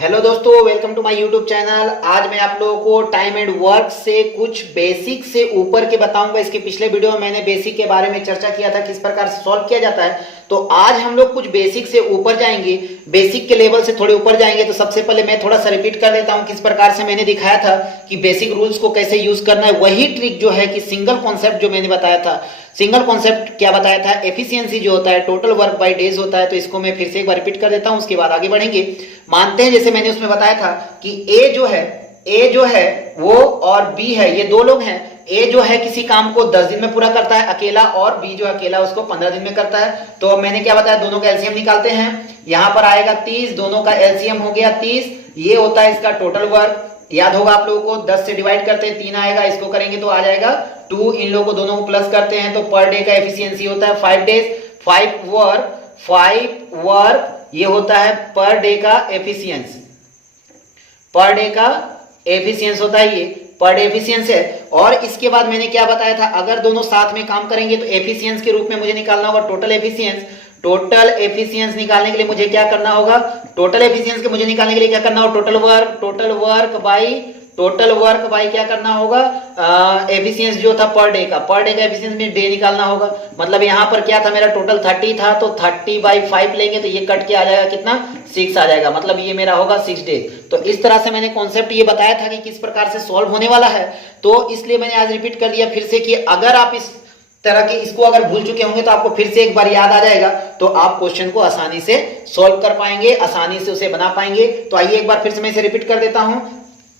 Hello दोस्तों, welcome to my YouTube channel. आज मैं आप लोगों को टाइम एंड वर्क से कुछ बेसिक से ऊपर के बताऊंगा। इसके पिछले वीडियो में मैंने बेसिक के बारे में चर्चा किया था, किस प्रकार से सॉल्व किया जाता है। तो आज हम लोग कुछ बेसिक से ऊपर जाएंगे, बेसिक के लेवल से थोड़े ऊपर जाएंगे। तो सबसे पहले मैं थोड़ा सा रिपीट कर देता हूं किस प्रकार से मैंने दिखाया था कि बेसिक रूल्स को कैसे यूज करना है। वही ट्रिक जो है कि सिंगल कॉन्सेप्ट जो मैंने बताया था, सिंगल कॉन्सेप्ट क्या बताया था, एफिशिएंसी जो होता है टोटल वर्क बाय डेज होता है। तो इसको मैं फिर से एक बार रिपीट कर देता हूं, उसके बाद आगे बढ़ेंगे। मानते हैं जैसे मैंने उसमें बताया था कि ए जो है वो और बी है, ये दो लोग हैं। ए जो है किसी काम को 10 दिन में पूरा करता है अकेला, और बी जो अकेला उसको 15 दिन में करता है। तो मैंने क्या बताया, दोनों का एलसीएम निकालते हैं। यहां पर आएगा 30, दोनों का एलसीएम हो गया 30। ये होता है इसका टोटल वर्क। याद होगा आप लोगों को, 10 से डिवाइड करते हैं 3 आएगा, इसको करेंगे तो आ जाएगा 2। इन लोगों को दोनों को प्लस करते हैं तो पर डे का एफिशिएंसी होता है 5 डेज। 5 वर्क ये होता है पर डे का एफिशिएंसी। पर डे का एफिशिएंसी होता है, ये पर डे एफिशिएंसी है। और इसके बाद मैंने क्या बताया था, अगर दोनों साथ में काम करेंगे तो एफिशिएंसी के रूप में मुझे निकालना होगा टोटल एफिशिएंसी। टोटल एफिशिएंसी निकालने के लिए मुझे क्या करना होगा, टोटल एफिशिएंसी के मुझे निकालने के लिए क्या करना होगा, टोटल वर्क बाई क्या करना होगा, एफिशिएंसी जो था पर डे का एफिशिएंसी में डे निकालना होगा। मतलब यहां पर क्या था, मेरा टोटल 30 था तो 30/5 लेंगे तो ये कट के आ जाएगा कितना, 6 आ जाएगा। मतलब ये मेरा होगा 6 डेज। तो इस तरह से मैंने कॉन्सेप्ट ये बताया था कि किस प्रकार से सॉल्व होने वाला है। तो इसलिए मैंने आज रिपीट कर दिया फिर से कि अगर आप इस तरह के इसको अगर भूल चुके होंगे तो आपको फिर से एक बार याद आ जाएगा, तो आप क्वेश्चन को आसानी से सॉल्व कर पाएंगे, आसानी से उसे बना पाएंगे। तो आइए एक बार फिर से मैं इसे रिपीट कर देता हूं।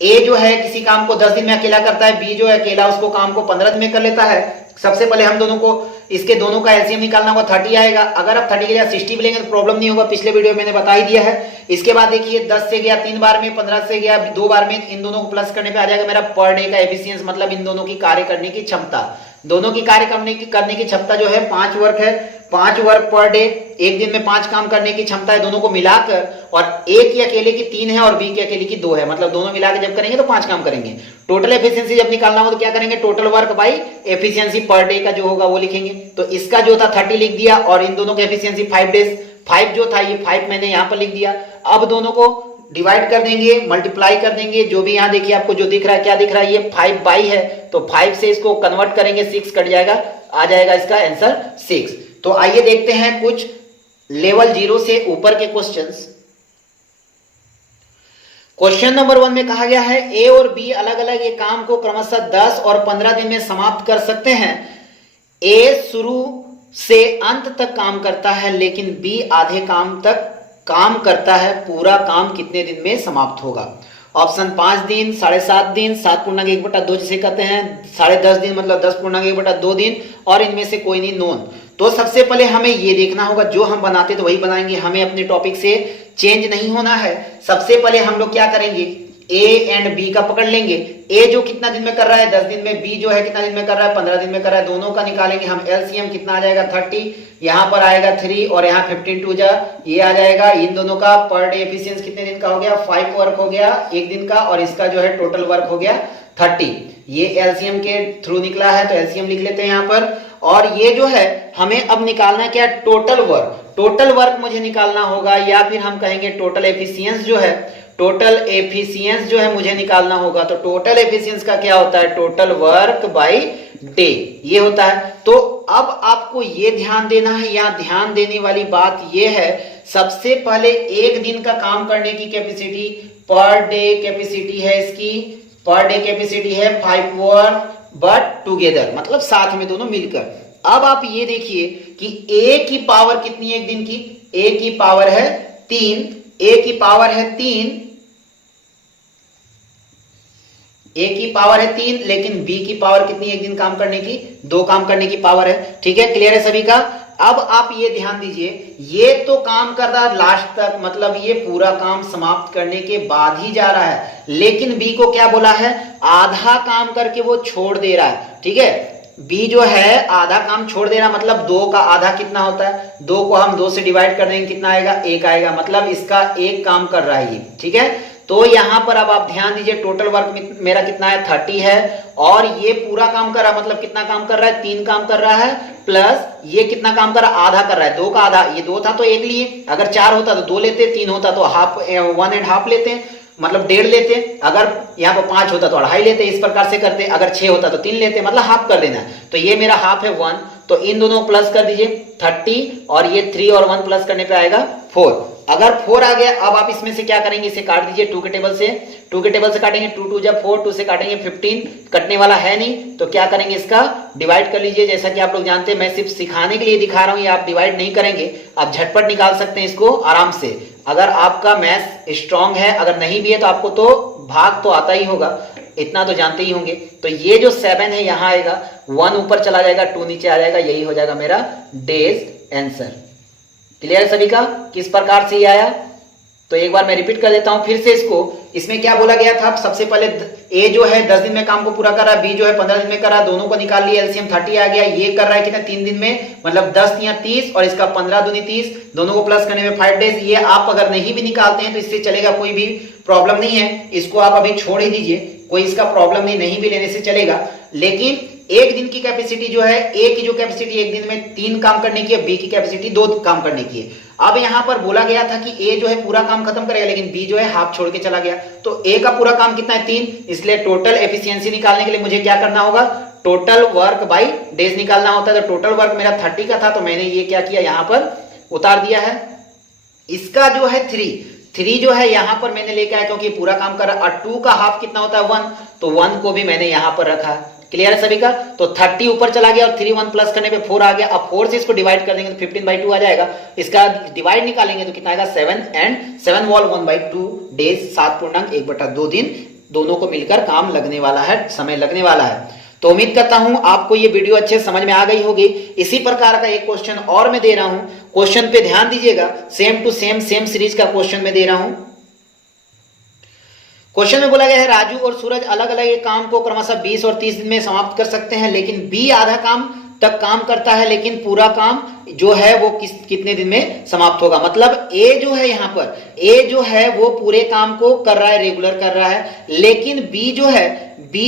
ए जो है किसी काम को 10 दिन में अकेला करता है, बी जो है अकेला उसको काम को 15 दिन में कर लेता है। सबसे पहले हम दोनों को इसके दोनों का एलसीएम निकालना होगा, 30 आएगा। अगर आप 30 के लिए 60 भी लेंगे तो प्रॉब्लम नहीं होगा, पिछले वीडियो में मैंने बता ही दिया है। इसके बाद देखिए 10 से गया 3 बार में, 15 से गया 2 बार में, इन दोनों को प्लस करने पे आ जाएगा मेरा पर डे का एफिशिएंसी। मतलब इन दोनों की कार्य करने की क्षमता, दोनों की कार्य करने की क्षमता जो है 5 वर्क है, 5 वर्क पर डे। एक दिन में 5 काम करने की क्षमता है दोनों को मिलाकर। और ए की अकेले की 3 है और बी की अकेले की 2 है, मतलब दोनों मिलाकर जब करेंगे तो 5 काम करेंगे। टोटल एफिशिएंसी जब निकालना हो तो क्या करेंगे, total work by efficiency per day का जो होगा वो लिखेंगे। तो इसका जो था 30 लिख दिया और इन दोनों की एफिशिएंसी 5 डेज। 5 जो था ये 5 मैंने यहां पर लिख दिया। अब दोनों को डिवाइड कर देंगे, मल्टीप्लाई कर देंगे। जो भी यहां देखिए आपको जो दिख रहा है, क्या दिख रहा है, ये 5/, है तो 5 से इसको कन्वर्ट करेंगे, 6 कट जाएगा, आ जाएगा इसका आंसर 6। तो आइए देखते हैं कुछ लेवल 0 से ऊपर के क्वेश्चंस। क्वेश्चन नंबर 1 में कहा गया है ए और बी अलग अलग ये काम को क्रमशः 10 और 15 दिन में समाप्त कर सकते हैं। ए शुरू से अंत तक काम करता है लेकिन बी आधे काम तक काम करता है। पूरा काम कितने दिन में समाप्त होगा। ऑप्शन 5 दिन, 7.5 दिन, 7.1/2 जिसे कहते हैं, 10.5 दिन मतलब 10.1/2 दिन, और इनमें से कोई नहीं, नोन। तो सबसे पहले हमें ये देखना होगा, जो हम बनाते तो वही बनाएंगे, हमें अपने टॉपिक से चेंज नहीं होना है। सबसे पहले हम लोग क्या करेंगे, ए एंड बी का पकड़ लेंगे। ए जो कितना दिन में कर रहा है 10 दिन में, बी जो है कितना दिन में कर रहा है 15 दिन में कर रहा है, दोनों का निकालेंगे हम एलसीएम। कितना आ जाएगा 30, यहां पर आएगा 3 और यहां 15 2 जा, ये आ जाएगा। इन दोनों का पर डे एफिशिएंसी कितने दिन का हो गया, 5 वर्क हो गया एक दिन का, और इसका जो है टोटल वर्क हो गया 30। ये एलसीएम के थ्रू निकला है तो एलसीएम लिख लेते हैं यहां पर। और ये जो है हमें अब निकालना क्या, टोटल वर्क। टोटल वर्क मुझे निकालना होगा, या फिर हम कहेंगे टोटल एफिशिएंसी जो है, टोटल एफिशिएंसी जो है मुझे निकालना होगा। तो टोटल एफिशिएंसी का क्या होता है, टोटल वर्क बाय डे, ये होता है। तो अब आपको ये ध्यान देना है, या ध्यान देने वाली बात ये है, सबसे पहले एक दिन का काम करने की कैपेसिटी, पर डे कैपेसिटी है इसकी, पर डे कैपेसिटी है 5 वर्क बट टुगेदर, मतलब साथ में दोनों मिलकर। अब आप ये देखिए कि ए की पावर कितनी है एक दिन की, ए की पावर है 3, ए की पावर है 3, ए की पावर है 3, लेकिन बी की पावर कितनी है एक दिन काम करने की, 2 काम करने की पावर है। ठीक है, क्लियर है सभी का। अब आप ये ध्यान दीजिए, ये तो काम कर रहा है लास्ट तक, मतलब ये पूरा काम समाप्त करने के बाद ही जा रहा है, लेकिन बी को क्या बोला है, आधा काम करके वो छोड़ दे रहा है। ठीक है, बी जो है आधा काम छोड़ दे रहा, मतलब 2 का आधा कितना होता है, 2 को हम 2 से डिवाइड कर देंगे, कितना आएगा, 1 आएगा, मतलब इसका एक काम कर रहा है ये, ठीक है। तो यहां पर अब आप ध्यान दीजिए, टोटल वर्क मेरा कितना है, 30 है, और ये पूरा काम कर रहा है, मतलब कितना काम कर रहा है, 3 काम कर रहा है, प्लस ये कितना काम कर रहा है, आधा कर रहा है, 2 का आधा, ये 2 था तो 1 लिए, अगर 4 होता तो 2 लेते, 3 होता तो हाफ 1.5 लेते हैं, मतलब 1.5 लेते, अगर यहाँ पर 5 होता तो 2.5 लेते, इस प्रकार से करते, अगर 6 होता तो 3 लेते, मतलब हाफ कर देना है। तो ये मेरा हाफ है 1, तो इन दोनों प्लस कर दीजिए 30, और ये 3 और 1 प्लस करने पे आएगा 4। अगर 4 आ गया, अब आप इसमें से क्या करेंगे, इसे काट दीजिए 2 के टेबल से, 2 के टेबल से काटेंगे, 2 2 जब 4, 2 से काटेंगे 15, कटने वाला है नहीं, तो क्या करेंगे, इसका डिवाइड कर लीजिए। जैसा कि आप लोग जानते हैं, मैं सिर्फ सिखाने के लिए दिखा रहा हूं, ये आप डिवाइड नहीं करेंगे, आप झटपट निकाल सकते हैं इसको आराम से, अगर आपका मैथ्स स्ट्रांग है, अगर नहीं भी है तो आपको तो भाग तो आता ही होगा, इतना तो जानते ही होंगे। तो ये जो 7 है यहां आएगा, 1 ऊपर चला जाएगा, 2 नीचे आ जाएगा, यही हो जाएगा मेरा डेज आंसर। क्लियर सभी का, किस प्रकार से ये आया, तो एक बार मैं रिपीट कर देता हूं फिर से इसको। इसमें क्या बोला गया था, सबसे पहले ए जो है 10 दिन में काम को पूरा कर रहा है, बी जो है 15 दिन में कर रहा है, दोनों को निकाल लिया, एलसीएम 30 आ गया, ये कर रहा है कितना, 3 दिन में, मतलब 10 या 30, और इसका 15 दूनी 30, दोनों को प्लस करने में 5 डेज। ये आप अगर नहीं भी निकालते हैं तो इससे चलेगा, कोई भी प्रॉब्लम नहीं है, इसको आप अभी छोड़ ही दीजिए, कोई इसका प्रॉब्लम नहीं भी लेने से चलेगा। लेकिन एक दिन की कैपेसिटी जो है, ए की जो कैपेसिटी एक दिन में 3 काम करने की है, बी की कैपेसिटी 2 काम करने की है। अब यहां पर बोला गया था कि ए जो है पूरा काम खत्म करेगा, लेकिन बी जो है हाफ छोड़ के चला गया, तो ए का पूरा काम कितना है, 3, इसलिए टोटल एफिशिएंसी निकालने के लिए मुझे क्या करना होगा, टोटल वर्क बाई डेज निकालना होता है। तो टोटल वर्क मेरा 30 का था, तो मैंने ये क्या किया, यहां पर उतार दिया है। इसका जो है 3 जो है यहां पर मैंने लेके आया, क्योंकि पूरा काम कर रहा है, और 2 का हाफ कितना होता है, 1, तो 1 को भी मैंने यहां पर रखा। क्लियर है सभी का, तो 30 ऊपर चला गया, और 3 1 प्लस करने पे 4 आ गया। अब 4 से इसको डिवाइड कर देंगे तो 15/2 आ जाएगा, इसका डिवाइड निकालेंगे तो कितना आएगा, 7, एंड 7 वॉल 1/2 डेज, 7 पूर्णांक 1/2 दिन, दोनों को मिलकर काम लगने वाला है, समय लगने वाला है। तो उम्मीद करता हूं आपको ये वीडियो अच्छे समझ में आ गई होगी। इसी प्रकार का एक क्वेश्चन और मैं दे रहा हूं, क्वेश्चन पे ध्यान दीजिएगा, सेम टू सेम सीरीज का क्वेश्चन मैं दे रहा हूं। क्वेश्चन में बोला गया है, राजू और सूरज अलग अलग एक काम को क्रमशः 20 और 30 दिन में समाप्त कर सकते हैं, लेकिन बी आधा काम तक काम करता है, लेकिन पूरा काम जो है वो कितने दिन में समाप्त होगा। मतलब ए जो है, यहां पर ए जो है वो पूरे काम को कर रहा है, रेगुलर कर रहा है, लेकिन बी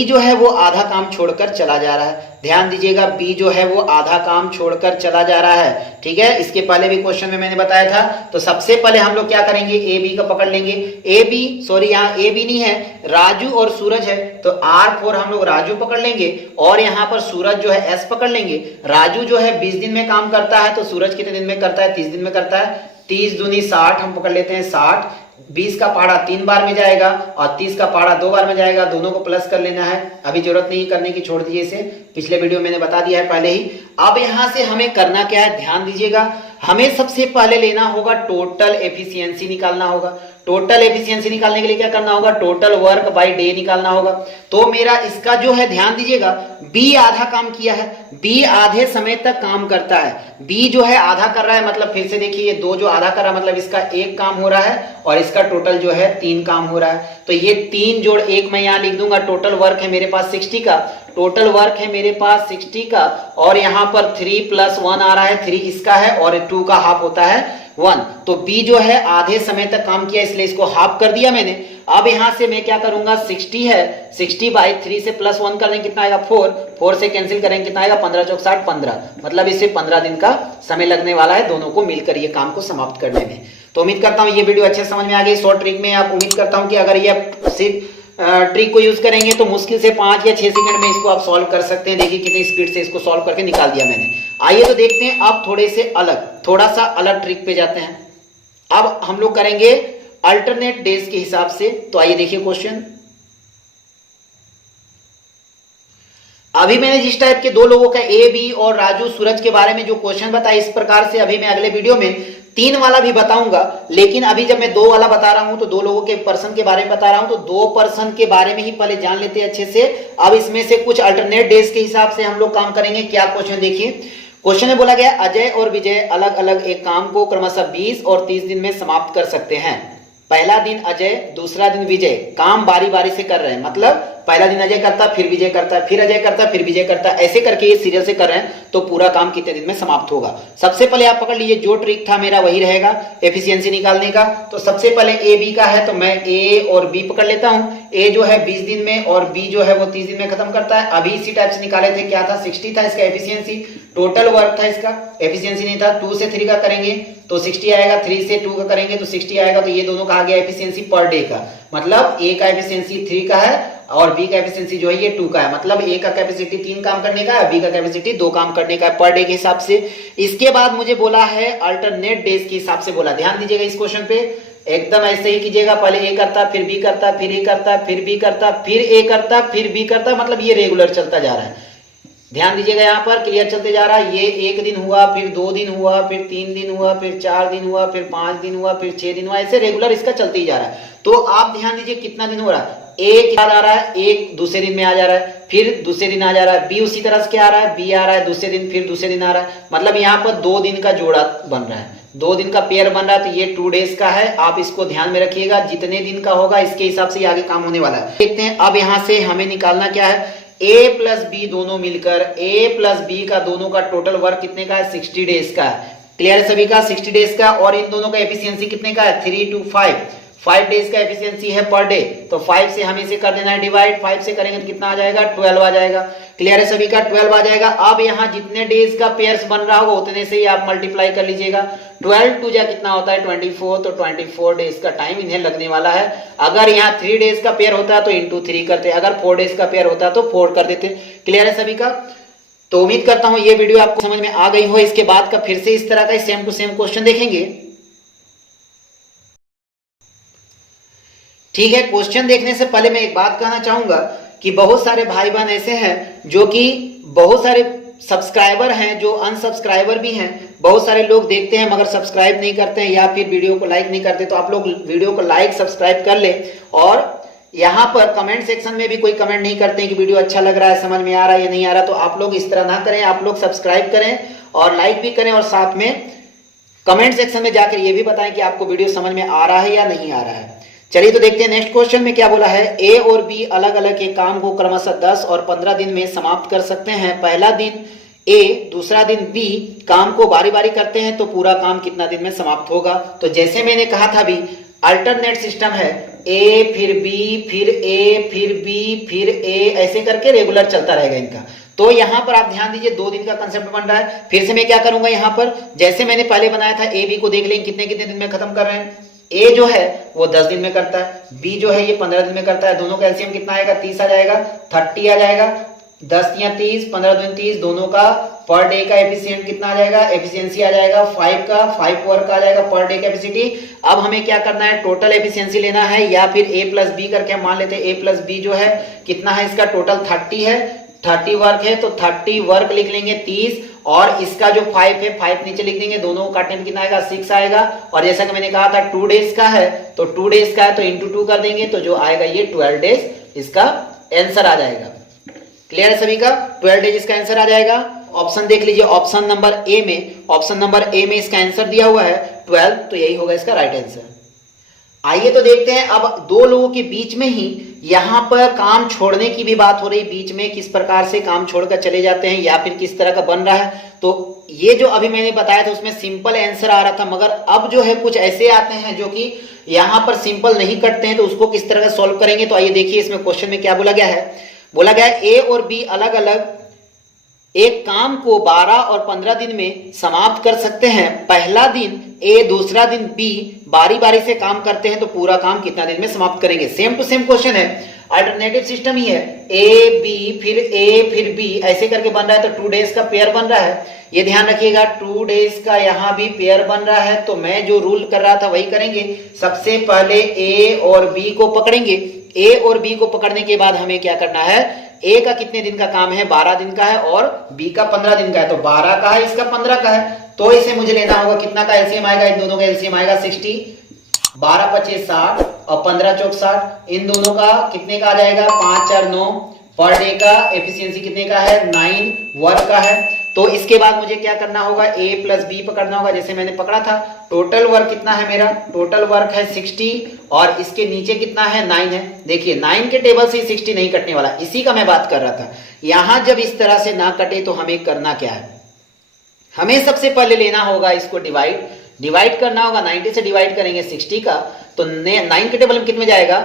जो है वो आधा काम छोड़कर चला जा रहा है। ध्यान दीजिएगा, बी जो है वो आधा काम छोड़कर चला जा रहा है, ठीक है। इसके पहले भी क्वेश्चन में मैंने बताया था। तो सबसे पहले हम लोग क्या करेंगे, ए बी का पकड़ लेंगे। ए बी, सॉरी यहाँ ए बी नहीं है, राजू और सूरज है, तो R4 हम लोग राजू पकड़ लेंगे, और यहाँ पर सूरज जो है S पकड़ लेंगे। राजू जो है 20 दिन में काम करता है, तो सूरज कितने दिन में करता है, 30 दिन में करता है, 30 दूनी 60 हम पकड़ लेते हैं, 60, 20 का पहाड़ा 3 बार में जाएगा, और 30 का पहाड़ा 2 बार में जाएगा, दोनों को प्लस कर लेना है। अभी जरूरत नहीं करने की, छोड़ दीजिए इसे, पिछले वीडियो मैंने बता दिया है पहले ही। अब यहां से हमें करना क्या है, ध्यान दीजिएगा, हमें सबसे पहले लेना होगा टोटल एफिशिएंसी निकालना होगा। टोटल एफिशिएंसी निकालने के लिए क्या करना होगा, टोटल वर्क बाय डे निकालना होगा। तो मेरा इसका जो है, ध्यान दीजिएगा, बी आधा काम किया है, बी आधे समय तक काम करता है, बी जो है आधा कर रहा है, मतलब फिर से देखिए, ये 2 जो आधा कर रहा है, मतलब इसका 1 काम हो रहा है, और इसका टोटल जो है 3 काम हो रहा है। तो ये 3 जोड़ 1 मैं यहां लिख दूंगा। टोटल वर्क है मेरे पास 60 का, टोटल वर्क है मेरे पास 60 का, और यहां पर 3 + 1 आ रहा है, 3 इसका है, और 2 का हाफ होता है 1। तो बी जो है आधे समय तक काम किया, इसलिए इसको हाफ कर दिया मैंने। अब यहां से मैं क्या करूंगा, 60 है, 60/3 से +1 कर देंगे, कितना आएगा 4, 4 से कैंसिल करेंगे, कितना आएगा 15 × 60 15, मतलब इसे 15 दिन का समय लगने वाला है, दोनों को मिलकर ये काम को समाप्त करने में। तो उम्मीद करता हूं ये वीडियो अच्छे समझ में आ गई। शॉर्ट ट्रिक में आप उम्मीद करता हूं कि अगर ये सिर्फ ट्रिक को यूज करेंगे तो मुश्किल से 5 या 6 सेकंड में इसको आप सॉल्व कर सकते हैं। देखिए कितनी स्पीड से इसको सॉल्व करके निकाल दिया मैंने। आइए तो देखते हैं, अब थोड़ा सा अलग ट्रिक पे जाते हैं। अब हम लोग करेंगे अल्टरनेट डेज के हिसाब से। तो आइए देखिए क्वेश्चन। अभी मैंने जिस टाइप के 2 लोगों का ए बी और राजू सूरज के बारे में जो क्वेश्चन बताया, इस प्रकार से अभी मैं अगले वीडियो में 3 वाला भी बताऊंगा। लेकिन अभी जब मैं 2 वाला बता रहा हूं तो 2 लोगों के पर्सन के बारे में बता रहा हूं, तो 2 पर्सन के बारे में ही पहले जान लेते हैं अच्छे से। अब इसमें से कुछ अल्टरनेट डेज के हिसाब से हम लोग काम करेंगे। क्या क्वेश्चन देखिए, क्वेश्चन में बोला गया अजय और विजय अलग अलग एक काम को क्रमशः 20 और 30 दिन में समाप्त कर सकते हैं। पहला दिन अजय, दूसरा दिन विजय काम बारी बारी से कर रहे हैं, मतलब पहला दिन अजय करता, फिर विजय करता, फिर अजय करता, फिर विजय करता, ऐसे करके ये सीरियल से कर रहे हैं तो पूरा काम कितने दिन में समाप्त होगा। सबसे पहले आप पकड़ लीजिए, जो ट्रिक था मेरा वही रहेगा एफिशिएंसी निकालने का। तो सबसे पहले ए बी का है तो मैं ए और बी पकड़ लेता हूं। ए जो है 20 दिन में और बी जो है वो 30 दिन में खत्म करता है। अभी इसी टाइप से निकाले थे, क्या था 60 था इसका एफिशिएंसी, टोटल वर्क था इसका, एफिशिएंसी नहीं था। 2 से 3 का करेंगे तो 60 आएगा, 3 से 2 का करेंगे तो 60 आएगा। तो ये दोनों का आ गया एफिशिएंसी पर डे का, मतलब ए का एफिशिएंसी 3 का है और बी का एफिशिएंसी जो है ये 2 का है। मतलब ए का कैपेसिटी 3 काम करने का है, बी का कैपेसिटी 2 काम करने का है पर डे के हिसाब से। इसके बाद मुझे बोला है अल्टरनेट डेज के हिसाब से बोला। ध्यान दीजिएगा इस क्वेश्चन पे, एकदम ऐसे ही कीजिएगा, पहले ए करता, फिर बी करता, फिर ए करता, फिर बी करता, फिर ए करता, फिर बी करता, मतलब ये रेगुलर चलता जा रहा है। ध्यान दीजिएगा यहाँ पर क्लियर चलते जा रहा है। ये 1 दिन हुआ, फिर 2 दिन हुआ, फिर 3 दिन हुआ, फिर 4 दिन हुआ, फिर 5 दिन हुआ, फिर 6 दिन हुआ, ऐसे रेगुलर इसका चलते ही जा रहा है। तो आप ध्यान दीजिए कितना दिन हो रहा है, एक आ रहा है, एक दूसरे दिन में आ जा रहा है, फिर दूसरे दिन आ जा रहा है, बी उसी तरह से क्या आ रहा है, बी आ रहा है दूसरे दिन, फिर दूसरे दिन आ रहा है। मतलब यहाँ पर 2 दिन का जोड़ा बन रहा है, 2 दिन का पेयर बन रहा है। तो ये 2 डेज का है, आप इसको ध्यान में रखिएगा, जितने दिन का होगा इसके हिसाब से आगे काम होने वाला है। देखते हैं अब यहाँ से हमें निकालना क्या है, ए प्लस बी दोनों मिलकर, ए प्लस बी का दोनों का टोटल वर्क कितने का है, 60 डेज का है। क्लियर है सभी का, 60 डेज का। और इन दोनों का एफिशिएंसी कितने का है, 3 to 5 डेज का एफिशिएंसी है पर डे। तो 5 से हमें इसे कर देना है डिवाइड, 5 से करेंगे तो कितना आ जाएगा, 12 आ जाएगा। क्लियर है सभी का, 12 आ जाएगा। अब यहाँ जितने डेज का पेयर्स बन रहा होगा उतने से ही आप मल्टीप्लाई कर लीजिएगा। 12 टू जा कितना होता है 24, तो 24 डेज का टाइम इन्हें लगने वाला है। अगर यहाँ 3 डेज का पेयर होता है तो इंटू 3 करते, अगर 4 डेज का पेयर होता है तो 4 कर देते। क्लियर है सभी का। तो उम्मीद करता हूं ये वीडियो आपको समझ में आ गई हो। इसके बाद का फिर से इस तरह का सेम टू सेम क्वेश्चन देखेंगे। ठीक है, क्वेश्चन देखने से पहले मैं एक बात कहना चाहूंगा कि बहुत सारे भाई बहन ऐसे हैं जो कि बहुत सारे सब्सक्राइबर हैं, जो अनसब्सक्राइबर भी हैं। बहुत सारे लोग देखते हैं मगर सब्सक्राइब नहीं करते हैं या फिर वीडियो को लाइक नहीं करते। तो आप लोग वीडियो को लाइक सब्सक्राइब कर ले और यहाँ पर कमेंट सेक्शन में भी कोई कमेंट नहीं करते हैं कि वीडियो अच्छा लग रहा है, समझ में आ रहा है या नहीं आ रहा। तो आप लोग इस तरह ना करें, आप लोग सब्सक्राइब करें और लाइक भी करें और साथ में कमेंट सेक्शन में जाकर ये भी बताएं कि आपको वीडियो समझ में आ रहा है या नहीं आ रहा है। चलिए तो देखते हैं नेक्स्ट क्वेश्चन में क्या बोला है। ए और बी अलग अलग के काम को क्रमशः 10 और 15 दिन में समाप्त कर सकते हैं। पहला दिन ए, दूसरा दिन बी काम को बारी बारी करते हैं तो पूरा काम कितना दिन में समाप्त होगा। तो जैसे मैंने कहा था अभी अल्टरनेट सिस्टम है, ए फिर बी फिर ए फिर बी फिर ए, ऐसे करके रेगुलर चलता रहेगा इनका। तो यहाँ पर आप ध्यान दीजिए 2 दिन का कंसेप्ट बन रहा है। फिर से मैं क्या करूंगा, यहाँ पर जैसे मैंने पहले बनाया था ए बी को देख लें कितने कितने दिन में खत्म कर रहे हैं। ए जो है वो 10 दिन में करता है, बी जो है ये 15 दिन में करता है। दोनों का एलसीएम कितना आएगा, 30 आ जाएगा, 30 आ जाएगा, 10 या 30, 15 दिन 30, दोनों का पर डे का एफिशिएंट कितना आ जाएगा, एफिशिएंसी आ जाएगा 5 का, 5 वर्क आ जाएगा पर डे कैपेसिटी। अब हमें क्या करना है, टोटल एफिशिएंसी लेना है या फिर ए प्लस बी करके हम मान लेते हैं। ए प्लस बी जो है कितना है, इसका टोटल 30 है, 30 वर्क है तो 30 वर्क लिख लेंगे 30, और इसका जो 5 है 5 नीचे लिख देंगे। दोनों का टाइम कितना आएगा, 6 आएगा। और जैसा कि मैंने कहा था 2 डेज का है तो 2 डेज का है तो इंटू 2 कर देंगे तो जो आएगा ये 12 डेज इसका आंसर आ जाएगा। क्लियर है सभी का, 12 डेज इसका आंसर आ जाएगा। ऑप्शन देख लीजिए, ऑप्शन नंबर ए में इसका आंसर दिया हुआ है 12, तो यही होगा इसका राइट आंसर। आइए तो देखते हैं अब 2 लोगों के बीच में ही यहां पर काम छोड़ने की भी बात हो रही, बीच में किस प्रकार से काम छोड़कर चले जाते हैं या फिर किस तरह का बन रहा है। तो ये जो अभी मैंने बताया था उसमें सिंपल आंसर आ रहा था, मगर अब जो है कुछ ऐसे आते हैं जो कि यहां पर सिंपल नहीं कटते हैं। तो उसको किस तरह का सॉल्व करेंगे, तो आइए देखिए इसमें क्वेश्चन में क्या बोला गया है। बोला गया है ए और बी अलग अलग एक काम को 12 और 15 दिन में समाप्त कर सकते हैं। पहला दिन ए, दूसरा दिन बी बारी बारी से काम करते हैं तो पूरा काम कितना दिन में समाप्त करेंगे। सेम टू सेम क्वेश्चन है, अल्टरनेटिव सिस्टम ही है, ए बी फिर बी ऐसे करके बन रहा है तो 2 डेज का पेयर बन रहा है। ये ध्यान रखिएगा 2 डेज का यहाँ भी पेयर बन रहा है। तो मैं जो रूल कर रहा था वही करेंगे। सबसे पहले ए और बी को पकड़ेंगे, ए और बी को पकड़ने के बाद हमें क्या करना है, ए का कितने दिन का काम है, 12 दिन का है, और बी का 15 दिन का है। तो 12 का है, इसका 15 का है, तो इसे मुझे लेना होगा कितना का एलसीएम आएगा, इन दोनों का एलसीएम आएगा 60, 12 25 60 और 15 चौक 60। इन दोनों का कितने का आ जाएगा, 5 4 9। पर डे का एफिशिएंसी कितने का है, 9 वर्क का है। तो इसके बाद मुझे क्या करना होगा, a प्लस बी पकड़ना होगा जैसे मैंने पकड़ा था। टोटल वर्क कितना है मेरा, टोटल वर्क है 60 और इसके नीचे कितना है 9 है। देखिए 9 के टेबल से 60 नहीं कटने वाला, इसी का मैं बात कर रहा था। यहां जब इस तरह से ना कटे तो हमें करना क्या है, हमें सबसे पहले लेना होगा इसको डिवाइड करना होगा। 90 से डिवाइड करेंगे 60 का तो 9 के टेबल में कितने जाएगा,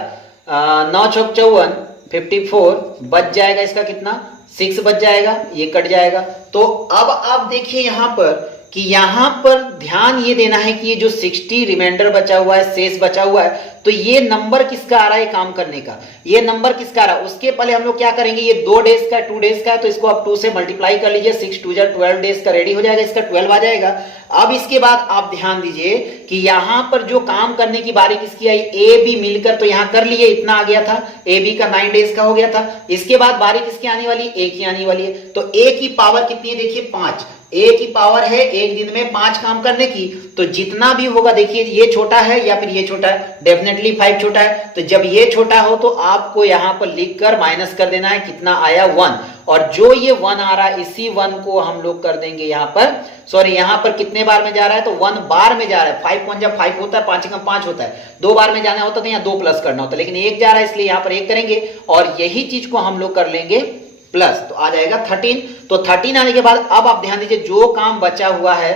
9 चौक 54, 54 बच जाएगा, इसका कितना 6 बच जाएगा, ये कट जाएगा। तो अब आप देखिए यहां पर कि यहां पर ध्यान ये देना है कि ये जो 60 रिमाइंडर बचा हुआ है, शेष बचा हुआ है, तो ये नंबर किसका आ रहा है काम करने का, ये नंबर किसका आ रहा है। उसके पहले हम लोग क्या करेंगे, ये 2 डेज का 2 डेज का है तो इसको आप 2 से मल्टीप्लाई कर लीजिए, 6 2 12 डेज का रेडी हो जाएगा, इसका 12 आ जाएगा। अब इसके बाद आप ध्यान दीजिए कि यहां पर जो काम करने की बारी किसकी आई, ए बी मिलकर तो यहां कर लिए, इतना आ गया था, ए बी का 9 डेज का हो गया था। इसके बाद बारी किसकी आने वाली, ए की आने वाली है। तो ए की पावर कितनी है, देखिए 5, ए की पावर है एक दिन में 5 काम करने की, तो जितना भी होगा देखिए ये छोटा है या फिर ये छोटा है, डेफिनेटली 5 छोटा है। तो जब ये छोटा हो तो आपको यहां पर लिखकर माइनस कर देना है, कितना आया 1, और जो ये 1 आ रहा है इसी 1 को हम लोग कर देंगे यहां पर, सॉरी यहां पर कितने बार में जा रहा है, तो 1 बार में जा रहा है। 5 1 जब 5 होता है, 5 कम 5 होता है, 2 बार में जाना होता तो यहाँ 2 प्लस करना होता, लेकिन 1 जा रहा है इसलिए यहां पर 1 करेंगे और यही चीज को हम लोग कर लेंगे प्लस, तो आ जाएगा 13। तो 13 आने के बाद अब आप ध्यान दीजिए जो काम बचा हुआ है,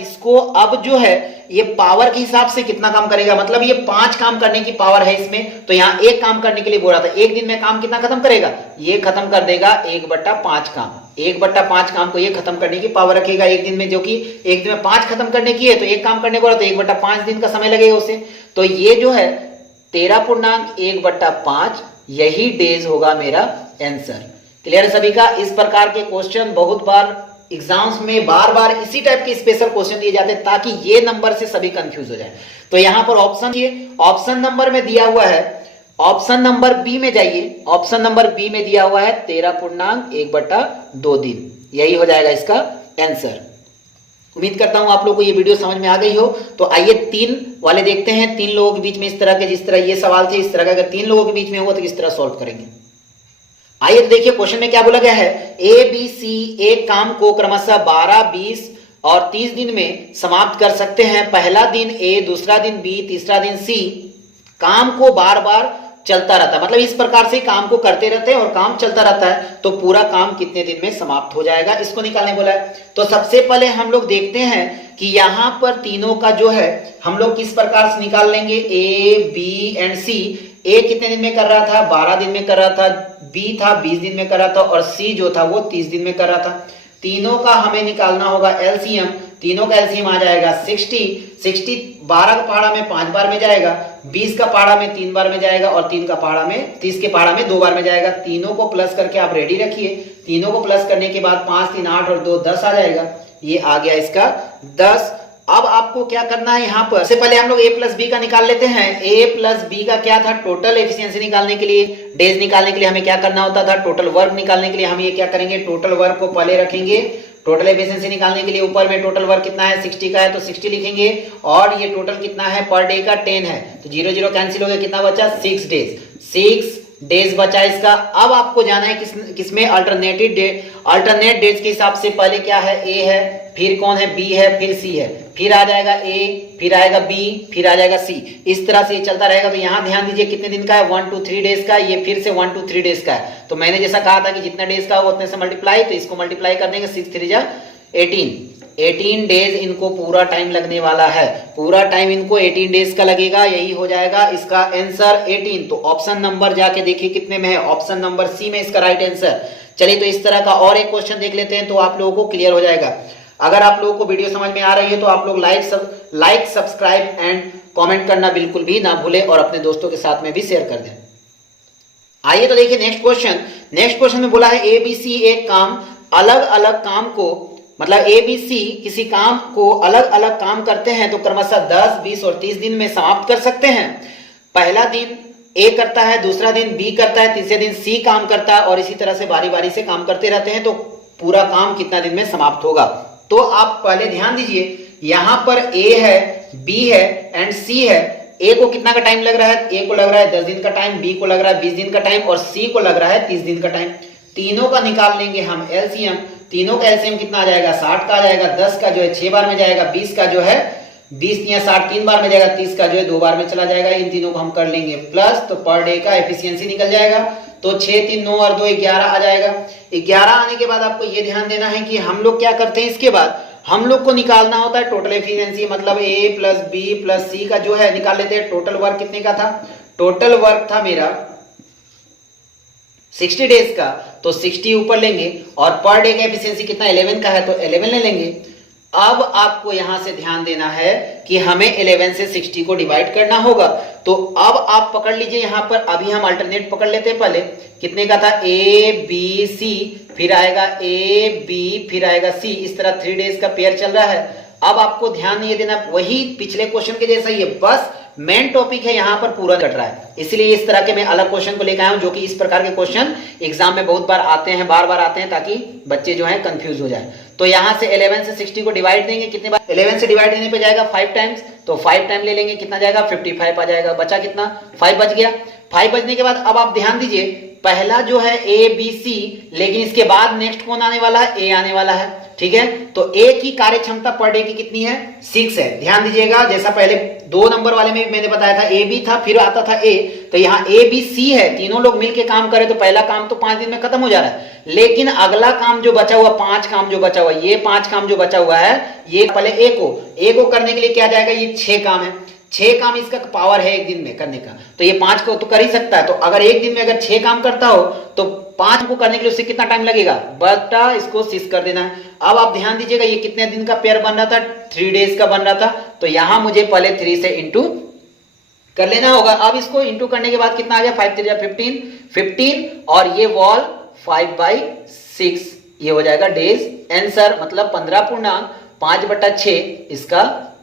इसको अब जो है ये पावर के हिसाब से कितना काम करेगा, मतलब ये 5 काम करने की पावर है इसमें, तो यहां 1 काम करने के लिए बोला था, एक दिन में काम कितना खत्म करेगा, ये खत्म कर देगा 1/5 काम, 1/5 काम को ये खत्म करने की पावर रखेगा एक दिन में, जो कि एक दिन में 5 खत्म करने की है तो 1 काम करने बोला तो 1/5 दिन का समय लगेगा उसे। तो ये जो है 13.1/5 यही डेज होगा मेरा आंसर। क्लियर है सभी का। इस प्रकार के क्वेश्चन बहुत बार एग्जाम्स में बार बार इसी टाइप के स्पेशल क्वेश्चन दिए जाते हैं ताकि ये नंबर से सभी कंफ्यूज हो जाए। तो यहां पर ऑप्शन ये ऑप्शन नंबर में दिया हुआ है, ऑप्शन नंबर बी में जाइए, ऑप्शन नंबर बी में दिया हुआ है 13.1/2 दिन, यही हो जाएगा इसका आंसर। उम्मीद करता हूं आप लोगों को ये वीडियो समझ में आ गई हो। तो आइए 3 वाले देखते हैं, 3 लोगों के बीच में इस तरह के, जिस तरह ये सवाल थे इस तरह का अगर 3 लोगों के बीच में होगा तो किस तरह सॉल्व करेंगे। आइए तो देखिए क्वेश्चन में क्या बोला गया है, ए बी सी एक काम को क्रमशः 12, 20 और 30 दिन में समाप्त कर सकते हैं। पहला दिन ए, दूसरा दिन बी, तीसरा दिन सी। काम को बार बार चलता रहता है, मतलब इस प्रकार से काम को करते रहते हैं और काम चलता रहता है, तो पूरा काम कितने दिन में समाप्त हो जाएगा, इसको निकालने बोला है। तो सबसे पहले हम लोग देखते हैं कि यहां पर तीनों का जो है हम लोग किस प्रकार से निकाल लेंगे, ए बी एंड सी। ए कितने दिन में कर रहा था, 12 दिन में कर रहा था, बी था 20 दिन में कर रहा था और सी जो था वो 30 दिन में कर रहा था। तीनों का हमें निकालना होगा एलसीएम, तीनों का एलसीएम आ जाएगा 60। 12 का पहाड़ा में 5 बार में जाएगा, 20 का पहाड़ा में 3 बार में जाएगा और 30 के पहाड़ा में 2 बार में जाएगा। तीनों को प्लस करके आप रेडी रखिए। तीनों को प्लस करने के बाद 5 3 8 और 2 10 आ जाएगा, ये आ गया इसका 10। अब आपको क्या करना है, यहां पर सबसे पहले हम लोग a प्लस बी का निकाल लेते हैं। a प्लस बी का क्या था, टोटल एफिशिएंसी निकालने के लिए, डेज निकालने के लिए हमें क्या करना होता था, टोटल वर्क निकालने के लिए हम ये क्या करेंगे, टोटल वर्क को पहले रखेंगे। टोटल एफिशिएंसी निकालने के लिए ऊपर में टोटल वर्क कितना है 60 का है तो 60 लिखेंगे, और ये टोटल कितना है पर डे का 10 है, तो 0 0 कैंसिल हो गया, कितना बचा 6 डेज, 6 डेज बचा इसका। अब आपको जाना है किसमें, अल्टरनेट डेज के हिसाब से पहले क्या है, ए है, फिर कौन है, बी है, फिर सी है, फिर आ जाएगा ए, फिर आएगा बी, फिर आ जाएगा सी। इस तरह से चलता रहेगा। तो यहां ध्यान दीजिए कितने दिन का है, 1 2 3 डेज का, ये फिर से 1 2 3 डेज का है। तो मैंने जैसा कहा था कि जितना डेज का होगा उतने से मल्टीप्लाई, तो इसको मल्टीप्लाई कर देंगे, 6 3 जा 18 डेज इनको पूरा टाइम लगने वाला है, पूरा टाइम इनको 18 डेज का लगेगा, यही हो जाएगा इसका आंसर 18। तो ऑप्शन नंबर जाके देखिए कितने में है, ऑप्शन नंबर सी में इसका राइट आंसर। चलिए तो इस तरह का और एक क्वेश्चन देख लेते हैं तो आप लोगों को क्लियर हो जाएगा। अगर आप लोगों को वीडियो समझ में आ रही है तो आप लोग लाइक सब्सक्राइब एंड कमेंट करना बिल्कुल भी ना भूलें और अपने दोस्तों के साथ में भी शेयर कर दें। आइए तो देखिए नेक्स्ट क्वेश्चन में बोला है ए बी सी एक काम अलग अलग काम को, मतलब ए बी सी किसी काम को अलग अलग काम करते हैं तो क्रमशः 10 20 और 30 दिन में समाप्त कर सकते हैं। पहला दिन ए करता है, दूसरा दिन बी करता है, तीसरे दिन सी काम करता है और इसी तरह से बारी बारी से काम करते रहते हैं, तो पूरा काम कितना दिन में समाप्त होगा। तो आप पहले ध्यान दीजिए, यहां पर ए है, बी है एंड सी है। ए को कितना का टाइम लग रहा है, ए को लग रहा है 10 दिन का टाइम, बी को लग रहा है 20 दिन का टाइम और सी को लग रहा है 30 दिन का टाइम। तीनों का निकाल लेंगे हम एलसीएम। तीनों का एलसीएम कितना आ जाएगा 60 का आ जाएगा, 10 का जो है 6 बार में जाएगा, 20 का जो है 20 या 60 3 बार में जाएगा, 30 का जो है 2 बार में चला जाएगा। इन तीनों को हम कर लेंगे प्लस, तो पर डे का एफिशिएंसी निकल जाएगा। तो 6 3 9 और 2 11 आ जाएगा। 11 आने के बाद आपको ये ध्यान देना है कि हम लोग क्या करते हैं, इसके बाद हम लोग को निकालना होता है टोटल एफिशिएंसी, मतलब A plus B plus C का जो है निकाल लेते हैं। टोटल वर्क कितने का था, टोटल वर्क था मेरा 60 डेज का, तो 60 ऊपर लेंगे और पर डे का एफिशिएंसी कितना 11 का है तो 11 ले लेंगे। अब आपको यहां से ध्यान देना है कि हमें 11 से 60 को डिवाइड करना होगा। तो अब आप पकड़ लीजिए यहां पर, अभी हम अल्टरनेट पकड़ लेते हैं। पहले कितने का था A B C, फिर आएगा A B फिर आएगा C, इस तरह 3 डेज का पेयर चल रहा है। अब आपको ध्यान ये देना, वही पिछले क्वेश्चन के जैसा ही है, बस मेन टॉपिक है यहां पर पूरा कट रहा है, इसलिए इस तरह के मैं अलग क्वेश्चन को लेकर आया हूं, जो कि इस प्रकार के क्वेश्चन एग्जाम में बहुत बार आते हैं, बार बार आते हैं, ताकि बच्चे जो हैं कंफ्यूज हो जाए। तो यहां से 11 से 60 को डिवाइड देंगे, कितने बार 11 से डिवाइड देने पे जाएगा 5 टाइम्स, तो 5 टाइम ले लेंगे, कितना जाएगा 55 आ जाएगा। बचा कितना 5 बच गया। 5 बचने के बाद अब आप ध्यान दीजिए, पहला जो है A B C, लेकिन इसके बाद नेक्स्ट कौन आने वाला है, A आने वाला है, ठीक है। तो A की कार्य क्षमता पर डे की कितनी है 6 है। ध्यान दीजिएगा, जैसा पहले 2 नंबर वाले में भी मैंने बताया था A B था, फिर आता था A, तो यहाँ A B C है, तीनों लोग मिलके काम करे तो पहला काम तो 5 दिन में खत्म हो जा रहा है, लेकिन अगला काम जो बचा हुआ 5 काम जो बचा हुआ, ये 5 काम जो बचा हुआ है, ये पहले A को करने के लिए क्या जाएगा, ये 6 काम है, 6 काम इसका पावर है एक दिन में करने का, तो ये 5 को तो कर ही सकता है। तो अगर एक दिन में अगर 6 काम करता हो तो 5 को करने के लिए उससे कितना टाइम लगेगा, बटा इसको 6 कर देना है। अब आप ध्यान दीजिएगा, ये कितने दिन का पेयर बन रहा था, 3 डेज का बन रहा था, तो यहां मुझे पहले 3 से इंटू कर लेना होगा। अब इसको इंटू करने के बाद कितना आ गया, 5 3 15 15, और ये वॉल 5/6, ये हो जाएगा डेज आंसर, मतलब 15 पूर्णांक 5/6 इसका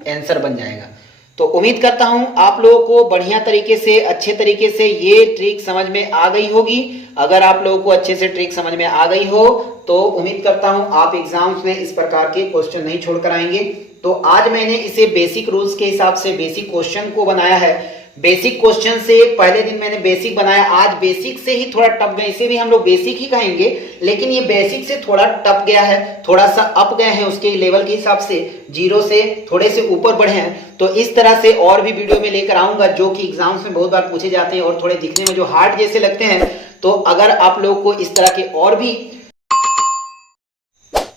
आंसर बन जाएगा। तो उम्मीद करता हूं आप लोगों को बढ़िया तरीके से, अच्छे तरीके से ये ट्रिक समझ में आ गई होगी। अगर आप लोगों को अच्छे से ट्रिक समझ में आ गई हो तो उम्मीद करता हूं आप एग्जाम्स में इस प्रकार के क्वेश्चन नहीं छोड़कर आएंगे। तो आज मैंने इसे बेसिक रूल्स के हिसाब से बेसिक क्वेश्चन को बनाया है। बेसिक क्वेश्चन से पहले दिन मैंने बेसिक बनाया, आज बेसिक से ही थोड़ा टप गए, इसे भी हम लोग बेसिक ही कहेंगे, लेकिन ये बेसिक से थोड़ा टप गया है, थोड़ा सा अप गए हैं उसके लेवल के हिसाब से, 0 से थोड़े से ऊपर बढ़े हैं। तो इस तरह से और भी वीडियो में लेकर आऊंगा, जो कि एग्जाम्स में बहुत बार पूछे जाते हैं और थोड़े दिखने में जो हार्ड जैसे लगते हैं। तो अगर आप लोगों को इस तरह के और भी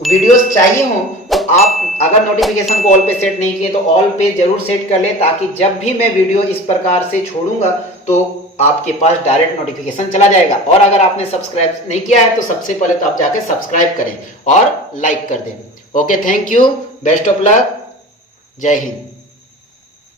वीडियोस चाहिए हो तो आप अगर नोटिफिकेशन को ऑल पे सेट नहीं किए तो ऑल पे जरूर सेट कर ले, ताकि जब भी मैं वीडियो इस प्रकार से छोड़ूंगा तो आपके पास डायरेक्ट नोटिफिकेशन चला जाएगा। और अगर आपने सब्सक्राइब नहीं किया है तो सबसे पहले तो आप जाके सब्सक्राइब करें और लाइक कर दें। Okay, thank you, best of luck, जय हिंद।